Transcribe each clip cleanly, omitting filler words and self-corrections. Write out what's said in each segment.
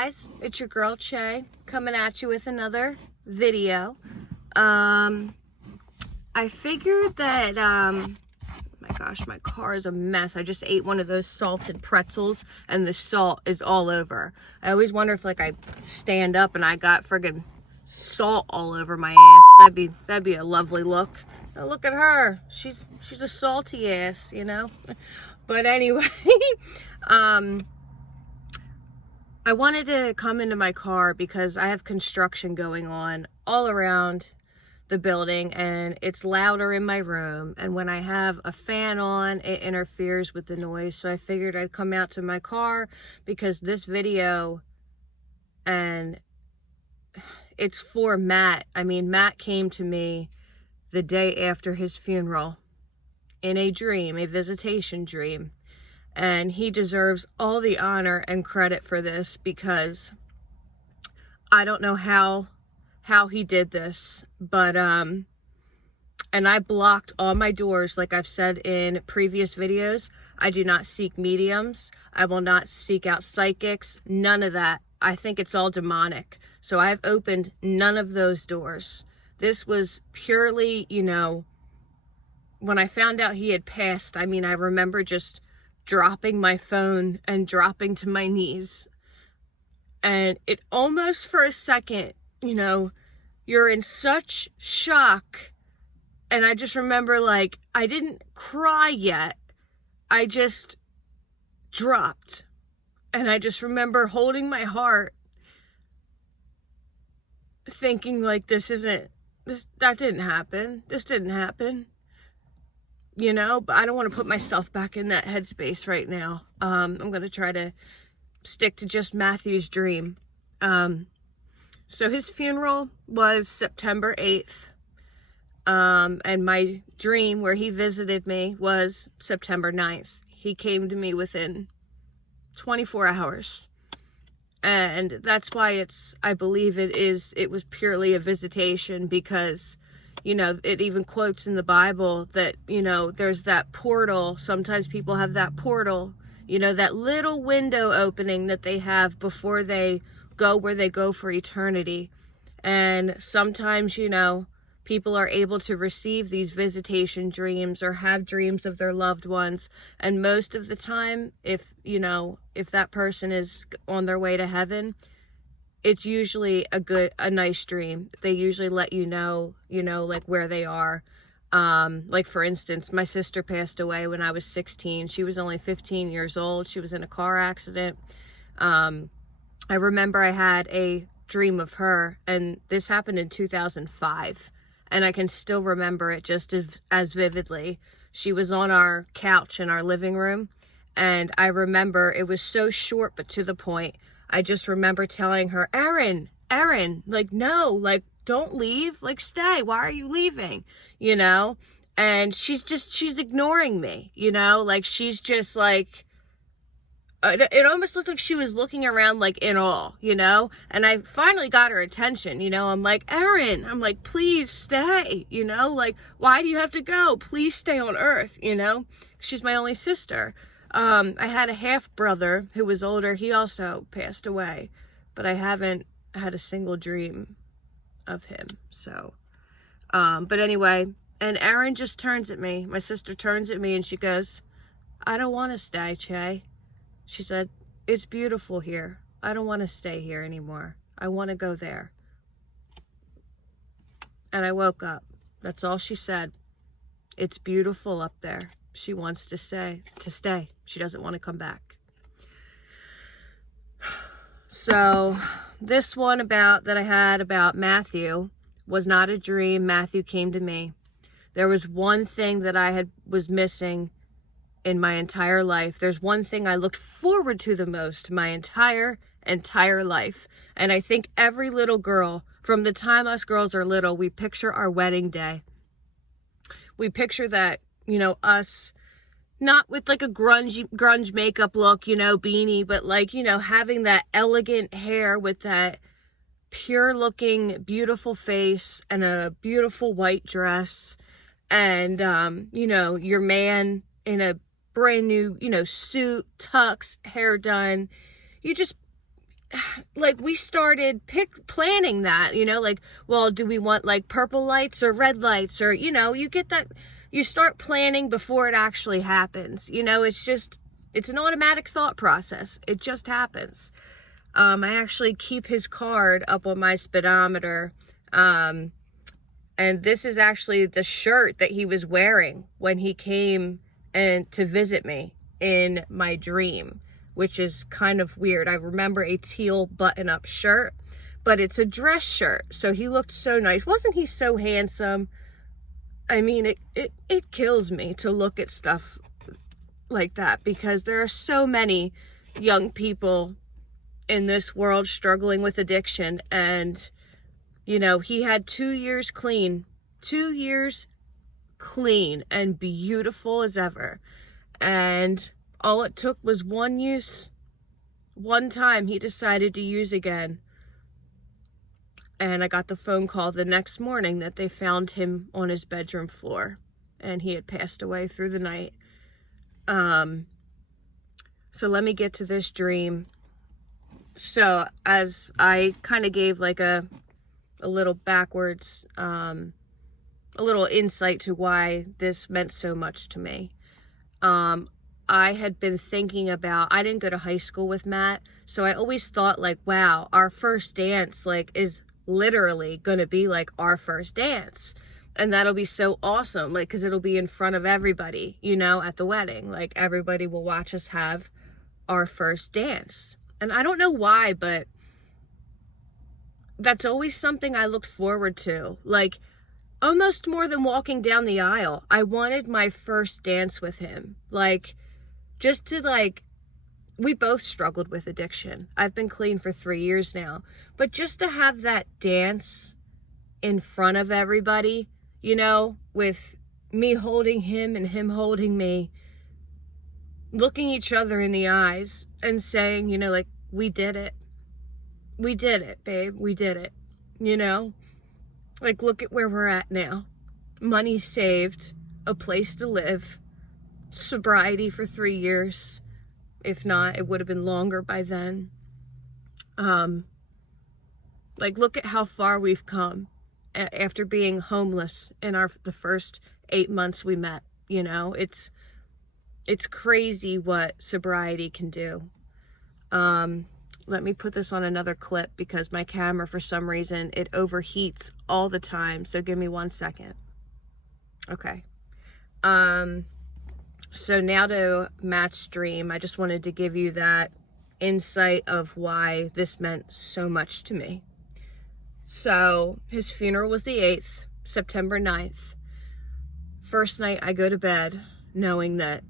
guys, it's your girl Che coming at you with another video. I figured that my gosh, my car is a mess. I just ate one of those salted pretzels and the salt is all over. I always wonder if like I stand up and I got friggin' salt all over my ass. That'd be a lovely look. Now look at her. She's a salty ass, you know. But anyway, I wanted to come into my car because I have construction going on all around the building and it's louder in my room, and when I have a fan on it interferes with the noise. So I figured I'd come out to my car because this video, and it's for Matt. I mean, Matt came to me the day after his funeral in a dream, a visitation dream. And he deserves all the honor and credit for this because I don't know how he did this, but and I blocked all my doors. Like I've said in previous videos, I do not seek mediums. I will not seek out psychics, none of that. I think it's all demonic. So I've opened none of those doors. This was purely, you know, when I found out he had passed, I mean, I remember just dropping my phone and dropping to my knees. And it almost for a second, you know, you're in such shock. And I just remember, like, I didn't cry yet. I just dropped. And I just remember holding my heart, thinking like, that didn't happen. This didn't happen. You know, but I don't want to put myself back in that headspace right now. I'm going to try to stick to just Matthew's dream. So his funeral was September 8th. And my dream where he visited me was September 9th. He came to me within 24 hours. And that's why I believe it was purely a visitation, because you know, it even quotes in the Bible that, you know, there's that portal. Sometimes people have that portal, you know, that little window opening that they have before they go where they go for eternity. And sometimes, you know, people are able to receive these visitation dreams or have dreams of their loved ones. And most of the time, if that person is on their way to heaven, it's usually a nice dream. They usually let you know, like where they are. Like for instance, my sister passed away when I was 16. She was only 15 years old. She was in a car accident. I remember I had a dream of her, and this happened in 2005. And I can still remember it just as vividly. She was on our couch in our living room. And I remember it was so short, but to the point. I just remember telling her, Erin, like, no, like, don't leave, like, stay. Why are you leaving? You know? And she's ignoring me, you know? Like, she's just like, it almost looked like she was looking around, like, in awe, you know? And I finally got her attention, you know? I'm like, Erin, I'm like, please stay, you know? Like, why do you have to go? Please stay on Earth, you know? She's my only sister. I had a half brother who was older. He also passed away, but I haven't had a single dream of him. So, but anyway, and Erin just turns at me. My sister turns at me and she goes, I don't want to stay, Che. She said, it's beautiful here. I don't want to stay here anymore. I want to go there. And I woke up. That's all she said. It's beautiful up there. She wants to stay. She doesn't want to come back. So this one that I had about Matthew was not a dream. Matthew came to me. There was one thing that was missing in my entire life. There's one thing I looked forward to the most my entire life. And I think every little girl, from the time us girls are little, we picture our wedding day. We picture that, you know, us, not with like a grunge makeup look, you know, beanie, but like, you know, having that elegant hair with that pure looking, beautiful face and a beautiful white dress. And, you know, your man in a brand new, you know, suit, tux, hair done. like we started planning that, you know, like, well, do we want like purple lights or red lights, or, you know, you get that, you start planning before it actually happens. You know, it's an automatic thought process. It just happens. I actually keep his card up on my speedometer. And this is actually the shirt that he was wearing when he came and to visit me in my dream, which is kind of weird. I remember a teal button-up shirt, but it's a dress shirt. So he looked so nice. Wasn't he so handsome? I mean, it kills me to look at stuff like that, because there are so many young people in this world struggling with addiction. And, you know, he had 2 years clean, 2 years clean and beautiful as ever. And all it took was one use. One time he decided to use again. And I got the phone call the next morning that they found him on his bedroom floor, and he had passed away through the night. So let me get to this dream. So as I kind of gave like a little backwards, a little insight to why this meant so much to me. I had been thinking about, I didn't go to high school with Matt, so I always thought like, wow, our first dance like is literally gonna be like our first dance, and that'll be so awesome, like, because it'll be in front of everybody, you know, at the wedding. Like, everybody will watch us have our first dance. And I don't know why, but that's always something I looked forward to, like almost more than walking down the aisle. I wanted my first dance with him, like, just to, like, we both struggled with addiction. I've been clean for 3 years now, but just to have that dance in front of everybody, you know, with me holding him and him holding me, looking each other in the eyes and saying, you know, like, we did it. We did it, babe. We did it. You know, like, look at where we're at now. Money saved, a place to live, sobriety for 3 years. If not, it would have been longer by then. Like, look at how far we've come after being homeless in the first 8 months we met. You know, it's crazy what sobriety can do. Let me put this on another clip because my camera, for some reason, it overheats all the time. So give me 1 second. Okay. So now to Matt's dream. I just wanted to give you that insight of why this meant so much to me. So his funeral was the 8th, September 9th. First night I go to bed knowing that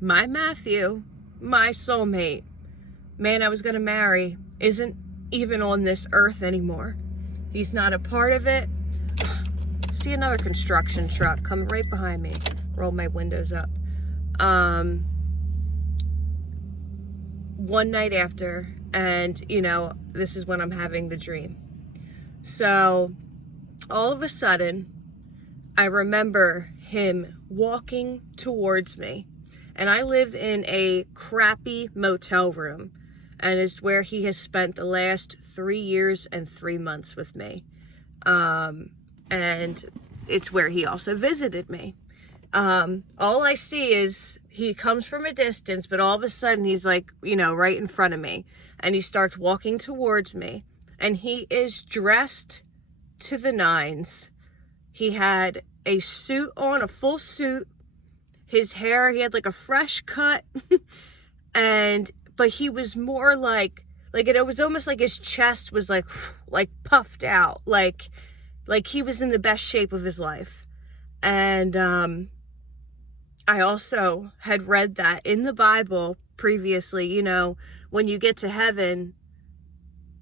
my Matthew, my soulmate, man I was going to marry, isn't even on this earth anymore. He's not a part of it. See another construction truck coming right behind me. Roll my windows up. One night after, and, you know, this is when I'm having the dream. So all of a sudden, I remember him walking towards me. And I live in a crappy motel room, and it's where he has spent the last 3 years and 3 months with me. And it's where he also visited me. All I see is he comes from a distance, but all of a sudden he's like, you know, right in front of me, and he starts walking towards me, and he is dressed to the nines. He had a suit on, a full suit. His hair, he had like a fresh cut, but he was more like it was almost like his chest was like puffed out, like he was in the best shape of his life. And I also had read that in the Bible previously, you know, when you get to heaven,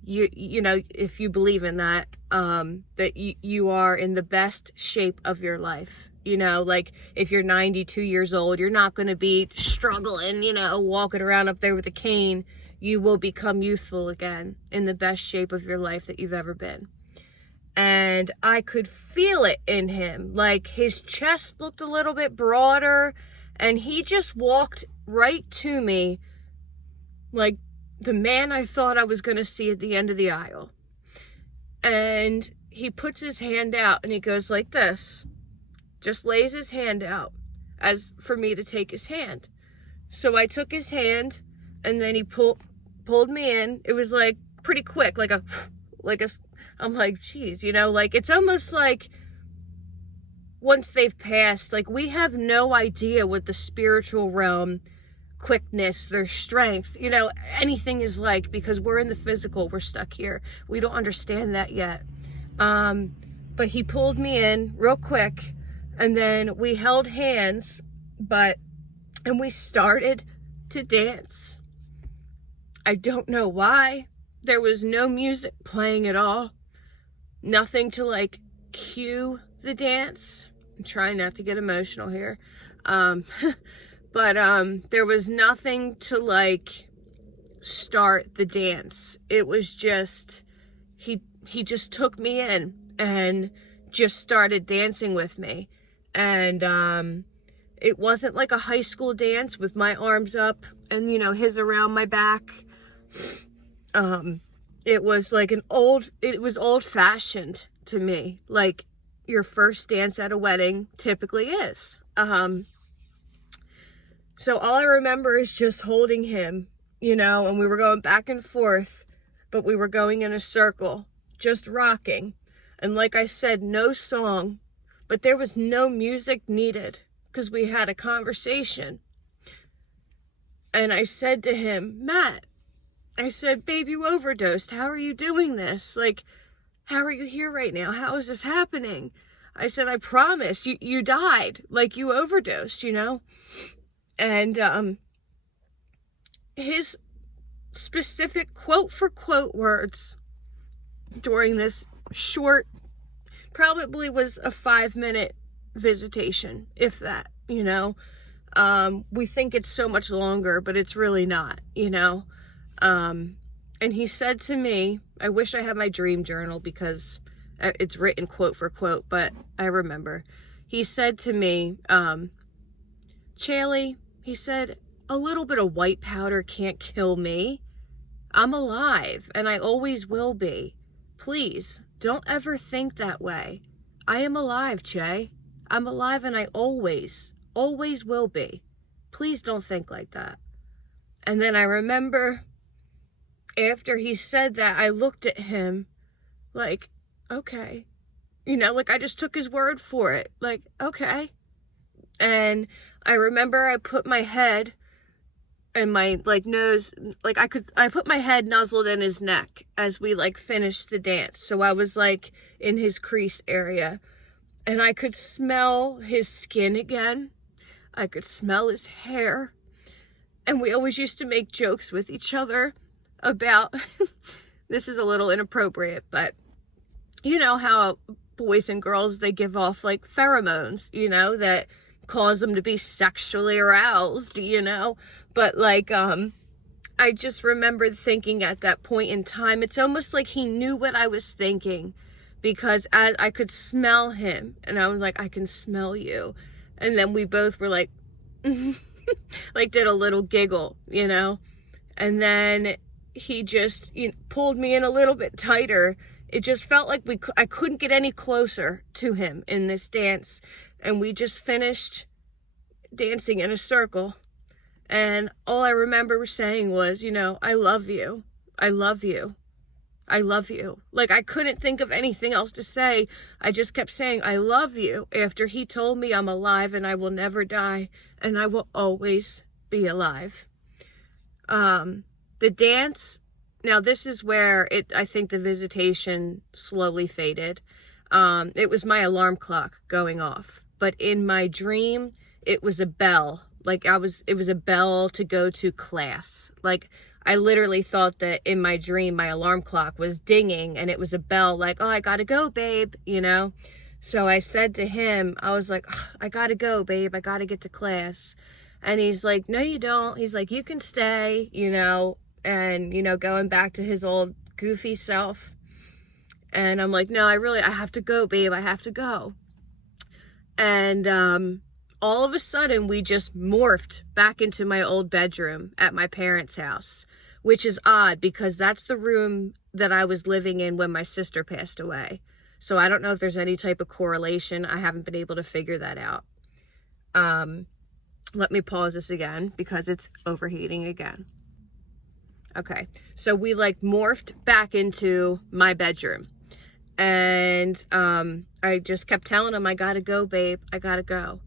you know, if you believe in that, that you are in the best shape of your life. You know, like, if you're 92 years old, you're not going to be struggling, you know, walking around up there with a cane. You will become youthful again, in the best shape of your life that you've ever been. And I could feel it in him. Like, his chest looked a little bit broader, and he just walked right to me, like the man I thought I was going to see at the end of the aisle. And he puts his hand out and he goes like this, just lays his hand out as for me to take his hand. So I took his hand, and then he pulled me in. It was like pretty quick, I'm like, geez, you know, like, it's almost like once they've passed, like, we have no idea what the spiritual realm, quickness, their strength, you know, anything is like, because we're in the physical, we're stuck here. We don't understand that yet. But he pulled me in real quick, and then we held hands, and we started to dance. I don't know why. There was no music playing at all. Nothing to like cue the dance. I'm trying not to get emotional here. But there was nothing to like start the dance. It was just, he just took me in and just started dancing with me. And it wasn't like a high school dance with my arms up and, you know, his around my back. It was like it was old fashioned to me, like your first dance at a wedding typically is. So all I remember is just holding him, you know, and we were going back and forth, but we were going in a circle, just rocking. And like I said, no song, but there was no music needed because we had a conversation. And I said to him, Matt, I said, babe, you overdosed. How are you doing this? Like, how are you here right now? How is this happening? I said, I promise you died. Like, you overdosed, you know? And his specific quote for quote words during this short, probably was a 5-minute visitation, if that, you know? We think it's so much longer, but it's really not, you know? And he said to me, I wish I had my dream journal because it's written quote for quote, but I remember. He said to me, Chaley, he said, a little bit of white powder can't kill me. I'm alive, and I always will be. Please, don't ever think that way. I am alive, Che. I'm alive, and I always will be. Please don't think like that. And then I remember after he said that, I looked at him like, okay. You know, like I just took his word for it. Like, okay. And I remember I put my head and my like nose, like I put my head nuzzled in his neck as we like finished the dance. So I was like in his crease area and I could smell his skin again. I could smell his hair. And we always used to make jokes with each other about, this is a little inappropriate, but you know how boys and girls, they give off like pheromones, you know, that cause them to be sexually aroused, you know? But like, I just remembered thinking at that point in time, it's almost like he knew what I was thinking because I could smell him and I was like, I can smell you. And then we both were like, like did a little giggle, you know? And then he just pulled me in a little bit tighter. It just felt like I couldn't get any closer to him in this dance. And we just finished dancing in a circle. And all I remember saying was, you know, I love you. I love you. I love you. Like, I couldn't think of anything else to say. I just kept saying, I love you, after he told me I'm alive and I will never die and I will always be alive. The dance, now this is where I think the visitation slowly faded. It was my alarm clock going off, but in my dream, it was a bell. Like it was a bell to go to class. Like I literally thought that in my dream, my alarm clock was dinging and it was a bell like, oh, I gotta go, babe, you know? So I said to him, I was like, I gotta go, babe. I gotta get to class. And he's like, no, you don't. He's like, you can stay, you know, and, you know, going back to his old goofy self. And I'm like, no, I have to go, babe. I have to go. And all of a sudden, we just morphed back into my old bedroom at my parents' house. which is odd because that's the room that I was living in when my sister passed away. So I don't know if there's any type of correlation. I haven't been able to figure that out. Let me pause this again because it's overheating again. Okay, so we like morphed back into my bedroom. And I just kept telling him, I gotta go, babe, I gotta go.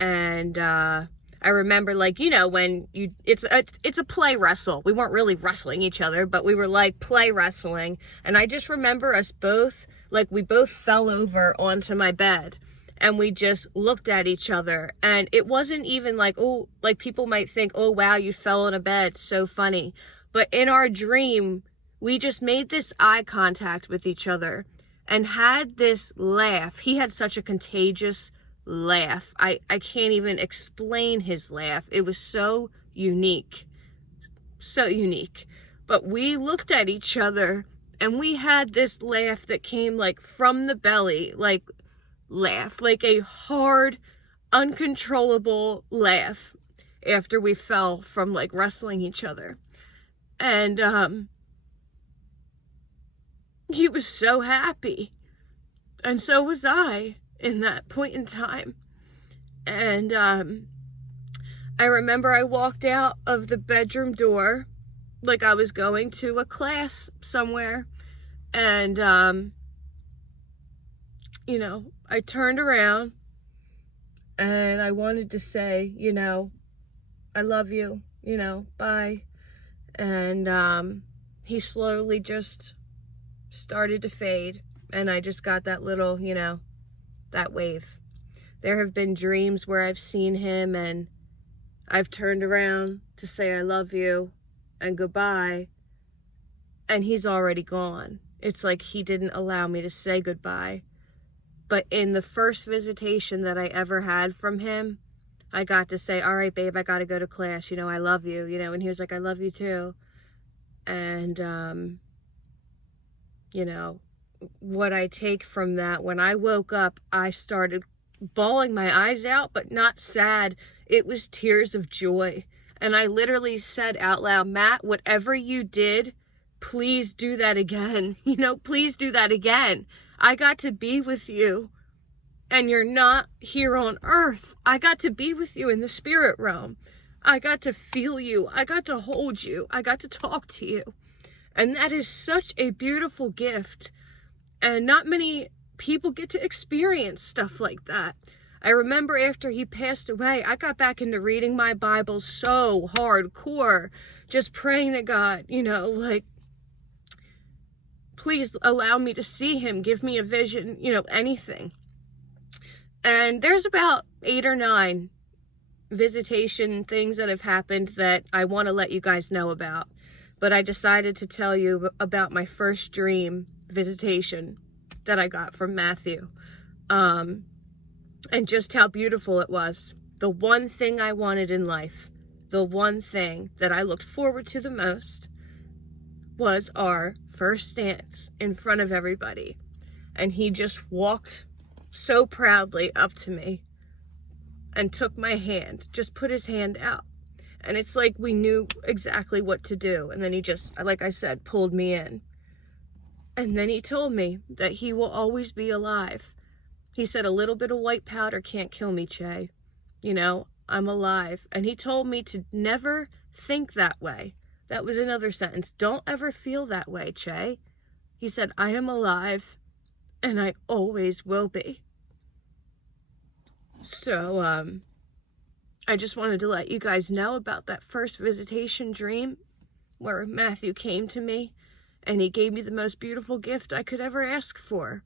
And I remember, like, you know, when it's a play wrestle. We weren't really wrestling each other, but we were like play wrestling. And I just remember us both, like, we both fell over onto my bed and we just looked at each other. And it wasn't even like, oh, like people might think, oh, wow, you fell on a bed. So funny. But in our dream, we just made this eye contact with each other and had this laugh. He had such a contagious laugh. I can't even explain his laugh. It was so unique. So unique. But we looked at each other and we had this laugh that came like from the belly, like laugh, like a hard, uncontrollable laugh after we fell from like wrestling each other. And he was so happy, and so was I in that point in time. And I remember I walked out of the bedroom door like I was going to a class somewhere, and you know, I turned around and I wanted to say, you know, I love you, you know, bye. And he slowly just started to fade, and I just got that little, you know, that wave. There have been dreams where I've seen him and I've turned around to say I love you and goodbye, and he's already gone. It's like he didn't allow me to say goodbye. But in the first visitation that I ever had from him, I got to say, all right, babe, I got to go to class, you know, I love you, you know, and he was like, I love you too. And you know, what I take from that, when I woke up, I started bawling my eyes out, but not sad. It was tears of joy. And I literally said out loud, Matt, whatever you did, please do that again. You know, please do that again. I got to be with you, and you're not here on earth. I got to be with you in the spirit realm. I got to feel you. I got to hold you. I got to talk to you. And that is such a beautiful gift. And not many people get to experience stuff like that. I remember after he passed away, I got back into reading my Bible so hardcore, just praying to God, you know, like, please allow me to see him, give me a vision, you know, anything. And there's about 8 or 9 visitation things that have happened that I want to let you guys know about. But I decided to tell you about my first dream visitation that I got from Matthew. And just how beautiful it was. The one thing I wanted in life, the one thing that I looked forward to the most, was our first dance in front of everybody. And he just walked so proudly up to me and took my hand, just put his hand out. And it's like we knew exactly what to do. And then he just, like I said, pulled me in. And then he told me that he will always be alive. He said, a little bit of white powder can't kill me, Che. You know, I'm alive. And he told me to never think that way. That was another sentence. Don't ever feel that way, Che. He said, I am alive, and I always will be. So, I just wanted to let you guys know about that first visitation dream where Matthew came to me and he gave me the most beautiful gift I could ever ask for.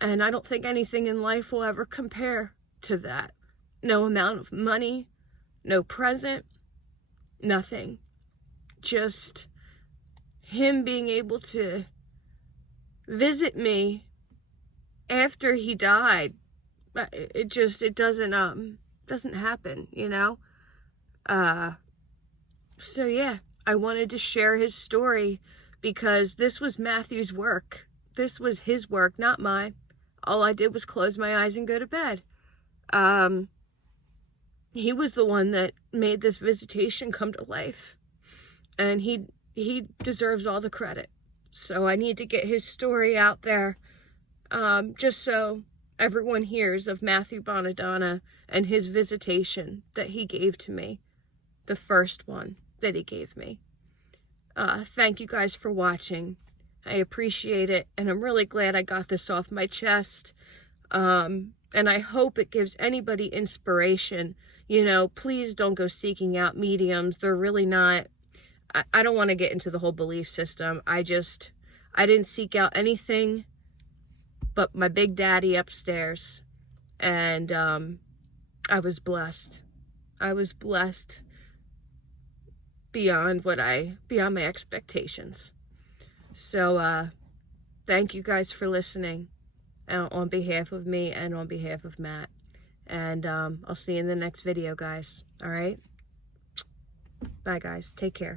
And I don't think anything in life will ever compare to that. No amount of money, no present, nothing. Just him being able to visit me after he died. It doesn't happen, you know? So yeah, I wanted to share his story because this was Matthew's work. This was his work, not mine. All I did was close my eyes and go to bed. He was the one that made this visitation come to life. And he he deserves all the credit. So I need to get his story out there, just so everyone hears of Matthew Buonadonna and his visitation that he gave to me, the first one that he gave me. Thank you guys for watching. I appreciate it, and I'm really glad I got this off my chest. And I hope it gives anybody inspiration. You know, please don't go seeking out mediums. They're really not, I don't want to get into the whole belief system. I didn't seek out anything but my big daddy upstairs. And I was blessed. I was blessed beyond my expectations. So thank you guys for listening, on behalf of me and on behalf of Matt. And I'll see you in the next video, guys. All right? Bye, guys. Take care.